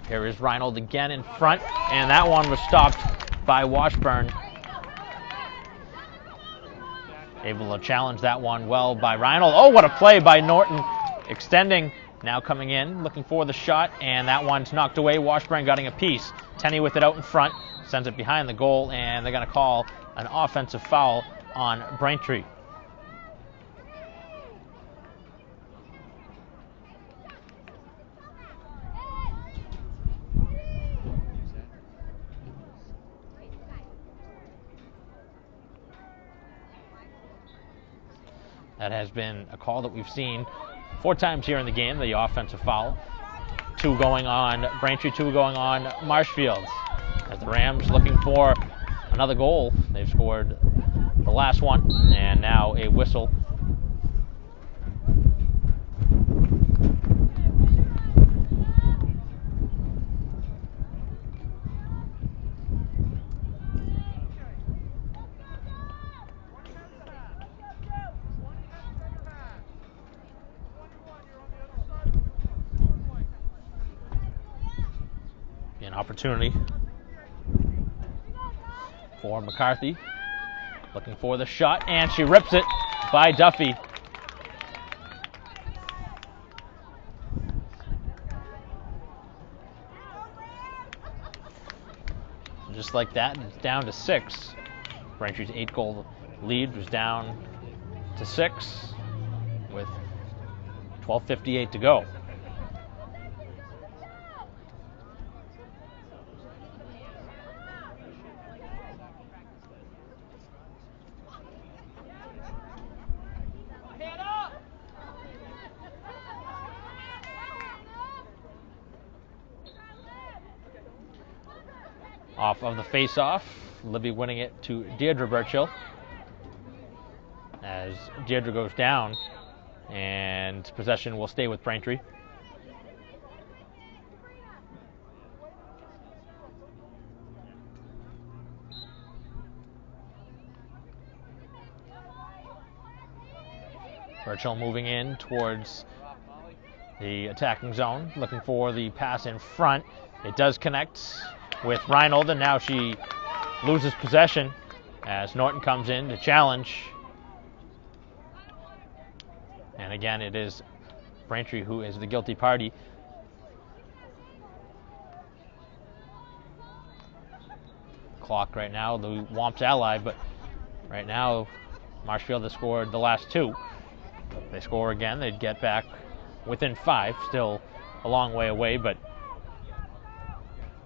Here is Reynolds again in front, and that one was stopped by Washburn. Able to challenge that one well by Reynolds. Oh, what a play by Norton. Extending, now coming in, looking for the shot, and that one's knocked away. Washburn getting a piece. Tenney with it out in front, sends it behind the goal, and they're going to call an offensive foul on Braintree. That has been a call that we've seen 4 times here in the game, the offensive foul. 2 going on Braintree, 2 going on Marshfield. As the Rams looking for another goal. They've scored the last one, and now a whistle. An opportunity for McCarthy, looking for the shot, and she rips it by Duffy. Just like that, it's down to 6. Braintree's 8-goal lead was down to 6 with 12:58 to go. Off of the face-off, Libby winning it to Deirdre Burchill as Deirdre goes down, and possession will stay with Braintree. Burchill moving in towards the attacking zone, looking for the pass in front. It does connect with Reynolds, and now she loses possession as Norton comes in to challenge. And again, it is Braintree who is the guilty party. Clock right now, the Womps ally, but right now Marshfield has scored the last 2. If they score again, they'd get back within 5, still a long way away, but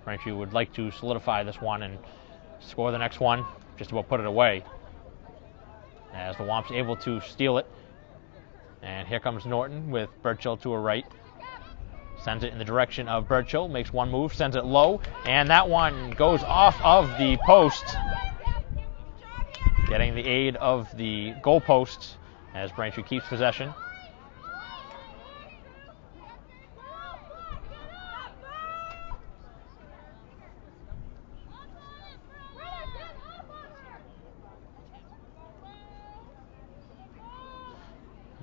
Braintree would like to solidify this one and score the next one, just about put it away. As the Womps able to steal it. And here comes Norton with Burchill to her right. Sends it in the direction of Burchill, makes one move, sends it low, and that one goes off of the post. Getting the aid of the goal post as Braintree keeps possession.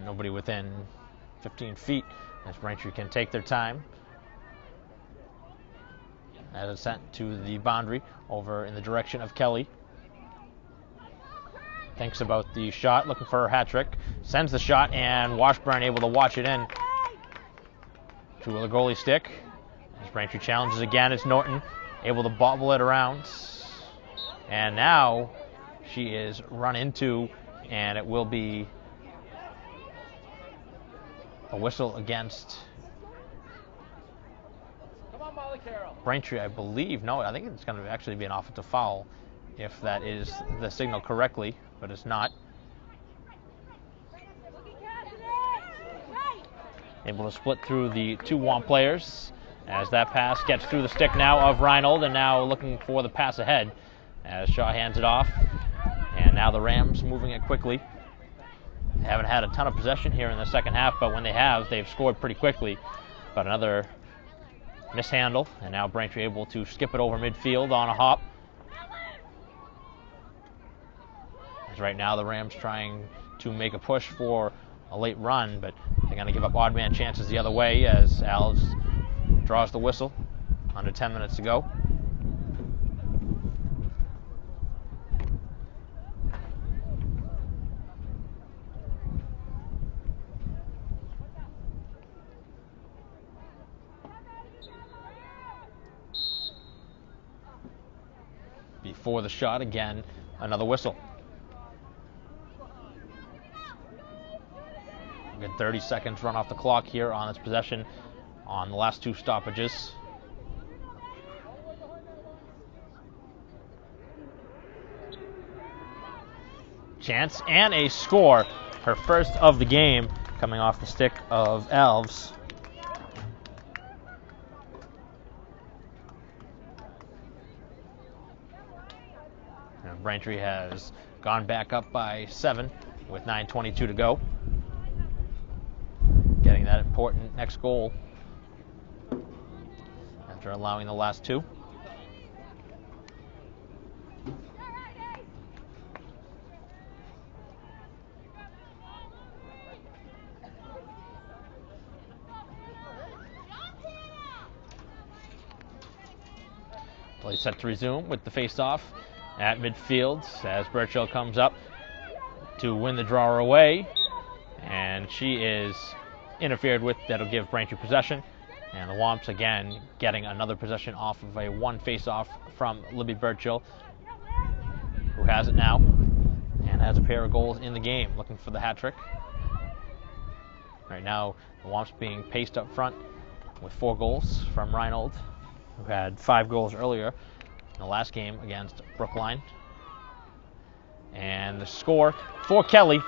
Nobody within 15 feet as Braintree can take their time. As it's sent to the boundary over in the direction of Kelly. Thinks about the shot, looking for her hat trick. Sends the shot, and Washburn able to watch it in to the goalie stick. As Braintree challenges again, it's Norton able to bobble it around. And now she is run into, and it will be a whistle against Braintree, I believe. No, I think it's going to actually be an offensive foul if that is the signal correctly, but it's not. able to split through the two Womp players as that pass gets through the stick now of Reinold, and now looking for the pass ahead as Shaw hands it off. And now the Rams moving it quickly. They haven't had a ton of possession here in the second half, but when they have, they've scored pretty quickly. But another mishandle, and now Braintree able to skip it over midfield on a hop. As right now the Rams trying to make a push for a late run, but they're going to give up odd man chances the other way as Alves draws the whistle. Under 10 minutes to go. Before the shot, again, another whistle. Good 30 seconds run off the clock here on this possession on the last two stoppages. Chance and a score, her first of the game, coming off the stick of Alves. And Braintree has gone back up by 7 with 9:22 to go. Getting that important next goal after allowing the last two. Play set to resume with the face-off at midfield as Burchill comes up to win the draw away, and she is interfered with. That'll give Braintree possession, and the Womps again getting another possession off of a one face-off from Libby Burchill, who has it now and has a pair of goals in the game, looking for the hat trick. Right now the Womps being paced up front with 4 goals from Reinold, who had 5 goals earlier in the last game against Brookline. And the score for Kelly,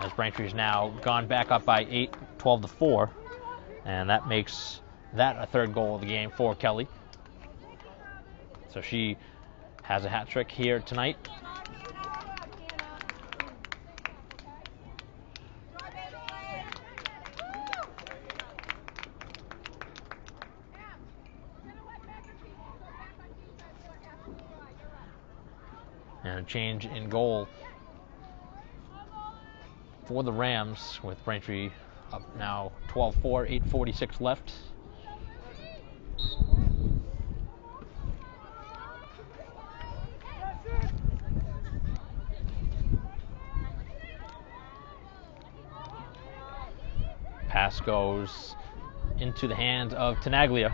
as Braintree's now gone back up by 8, 12-4, and that makes that a third goal of the game for Kelly. So she has a hat trick here tonight. And a change in goal for the Rams, with Braintree up now 12-4, 8:46 left. Pass goes into the hands of Tenaglia,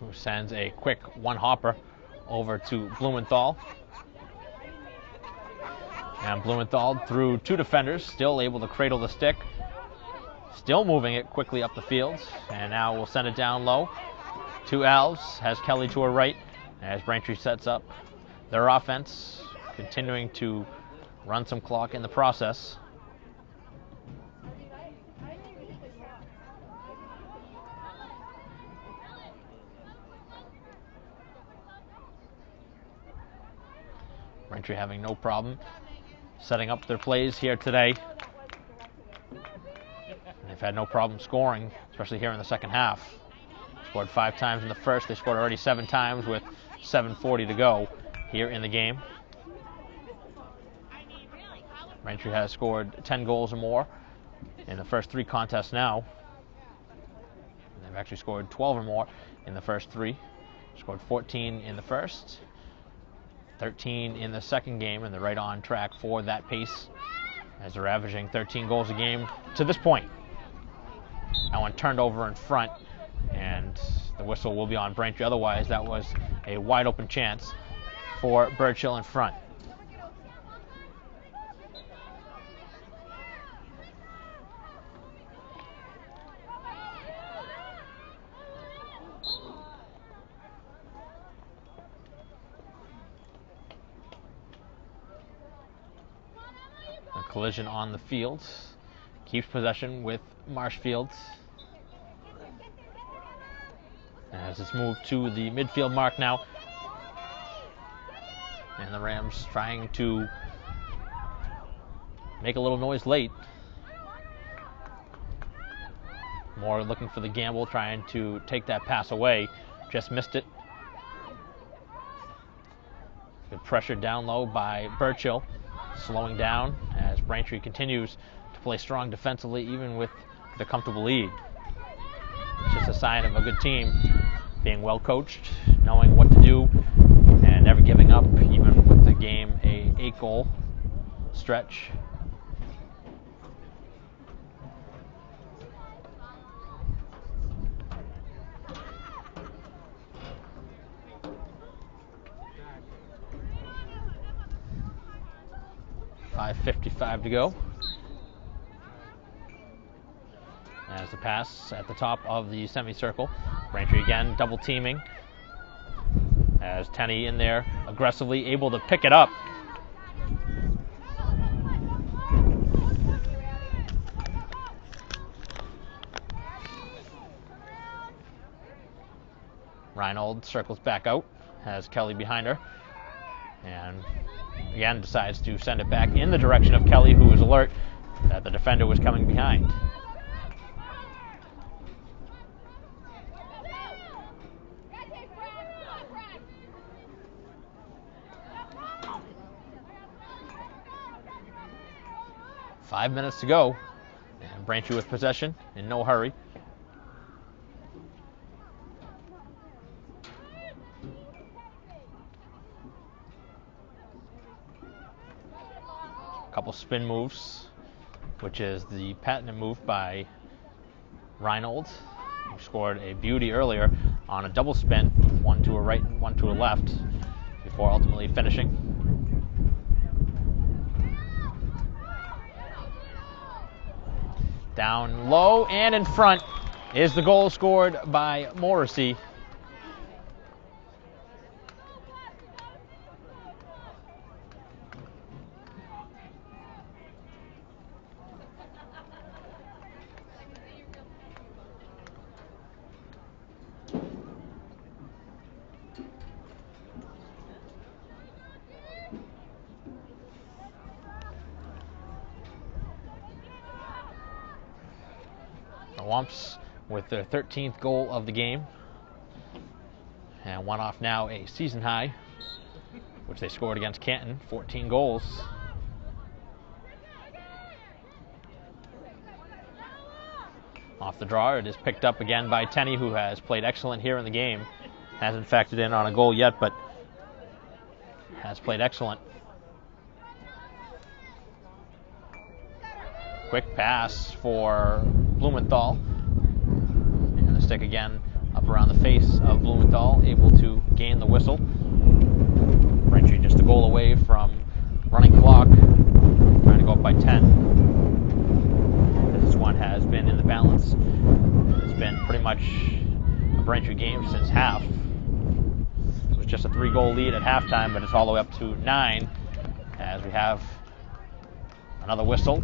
who sends a quick one-hopper over to Blumenthal. And Blumenthal through 2 defenders, still able to cradle the stick, still moving it quickly up the field, and now we'll send it down low to Alves, has Kelly to her right, as Braintree sets up their offense, continuing to run some clock in the process. Braintree having no problem setting up their plays here today. And they've had no problem scoring, especially here in the second half. Scored 5 times in the first. They scored already 7 times with 7:40 to go here in the game. Braintree has scored 10 goals or more in the first 3 contests now. They've actually scored 12 or more in the first 3. Scored 14 in the first, 13 in the second game, and they're right on track for that pace as they're averaging 13 goals a game to this point. That one turned over in front, and the whistle will be on Braintree. Otherwise, that was a wide open chance for Burchill in front. Collision on the field keeps possession with Marshfield. As it's moved to the midfield mark now. And the Rams trying to make a little noise late. Moore looking for the gamble, trying to take that pass away. Just missed it. Good pressure down low by Burchill. Slowing down as Braintree continues to play strong defensively even with the comfortable lead. It's just a sign of a good team being well coached, knowing what to do, and never giving up, even with the game a 8-goal stretch. .55 to go. As the pass at the top of the semicircle. Braintree again double teaming. As Tenney in there aggressively able to pick it up. Reinhold circles back out. Has Kelly behind her. And again decides to send it back in the direction of Kelly, who is alert that the defender was coming behind. Five minutes to go, and Braintree with possession in no hurry. Couple spin moves, which is the patented move by Reinhold, who scored a beauty earlier on a double spin, one to a right and one to a left, before ultimately finishing. Down low and in front is the goal scored by Morrissey. Wumps with their 13th goal of the game, and one off now a season high, which they scored against Canton, 14 goals. Off the draw, it is picked up again by Tenney, who has played excellent here in the game. Hasn't factored in on a goal yet, but has played excellent. Quick pass for Blumenthal. And the stick again up around the face of Blumenthal, able to gain the whistle. Braintree just a goal away from running clock, trying to go up by 10. This one has been in the balance. It's been pretty much a Braintree game since half. It was just a 3-goal lead at halftime, but it's all the way up to 9 as we have another whistle.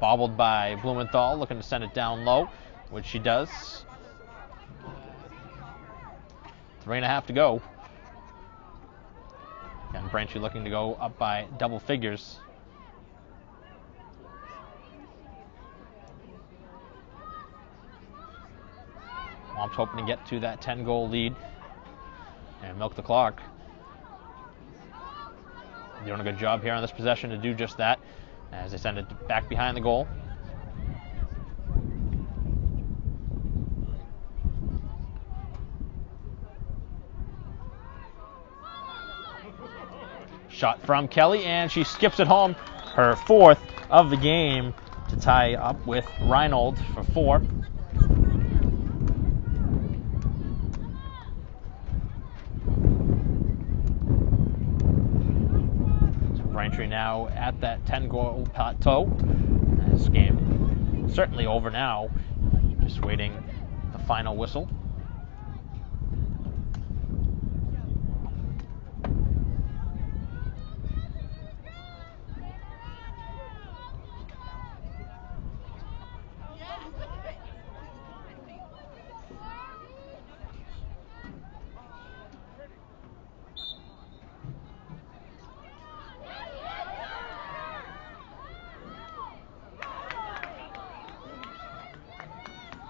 Bobbled by Blumenthal, looking to send it down low, which she does. 3.5 to go. And Braintree looking to go up by double figures. Womps hoping to get to that 10-goal lead and milk the clock. Doing a good job here on this possession to do just that, as they send it back behind the goal. Shot from Kelly, and she skips it home, her 4th of the game, to tie up with Reinhold for 4. Braintree now at that 10-goal plateau. This game certainly over now. Just waiting the final whistle.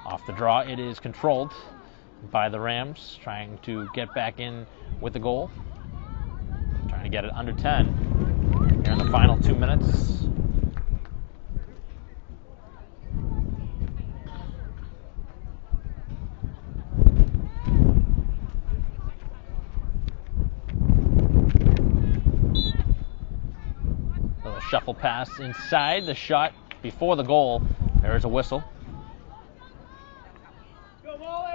Off the draw, it is controlled by the Rams, trying to get back in with the goal. Trying to get it under 10 here in the final 2 minutes. Little shuffle pass inside, the shot before the goal. There is a whistle. Go, Molly!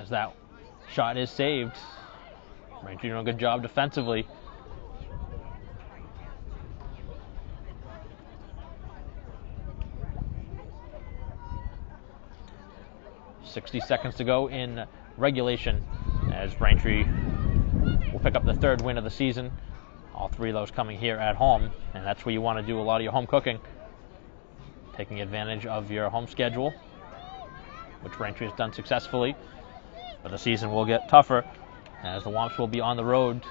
As that shot is saved. Braintree doing a good job defensively. .60 seconds to go in regulation as Braintree will pick up the third win of the season. All three of those coming here at home, and that's where you want to do a lot of your home cooking. Taking advantage of your home schedule, which Braintree has done successfully. But the season will get tougher as the Womps will be on the road.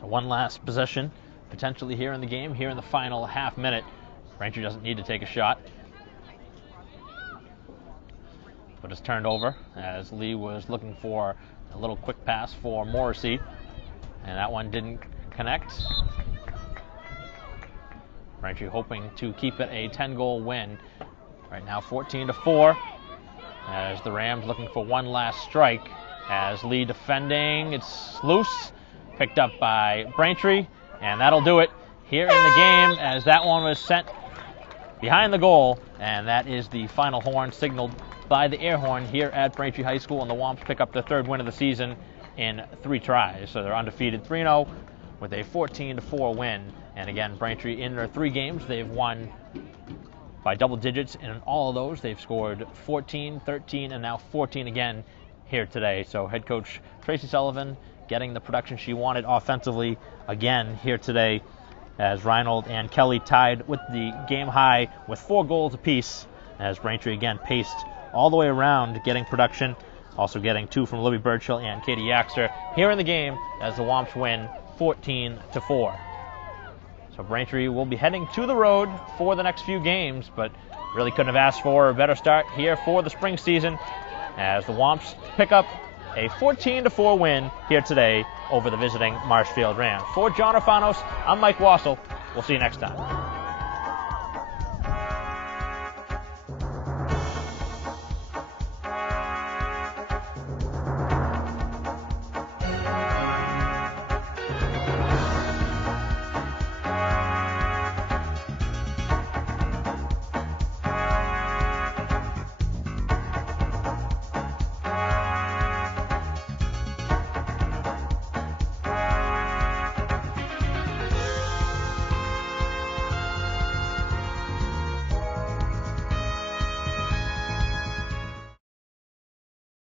So one last possession potentially here in the game, here in the final half minute. Braintree doesn't need to take a shot, but it's turned over as Lee was looking for a little quick pass for Morrissey, and that one didn't connect. Braintree hoping to keep it a 10-goal win. Right now 14-4 as the Rams looking for one last strike as Lee defending. It's loose, picked up by Braintree, and that'll do it here in the game as that one was sent behind the goal, and that is the final horn signaled by the air horn here at Braintree High School, and the Womps pick up their third win of the season in 3 tries. So they're undefeated 3-0 with a 14-4 win. And again, Braintree in their 3 games, they've won by double digits, and in all of those they've scored 14, 13, and now 14 again here today. So head coach Tracy Sullivan getting the production she wanted offensively again here today, as Reinhold and Kelly tied with the game high with 4 goals apiece, as Braintree again paced all the way around getting production, also getting 2 from Libby Birchill and Katie Yaxter here in the game as the Womps win 14-4. So Braintree will be heading to the road for the next few games, but really couldn't have asked for a better start here for the spring season as the Womps pick up a 14-4 win here today over the visiting Marshfield Rams. For John Orfanos, I'm Mike Wassel. We'll see you next time.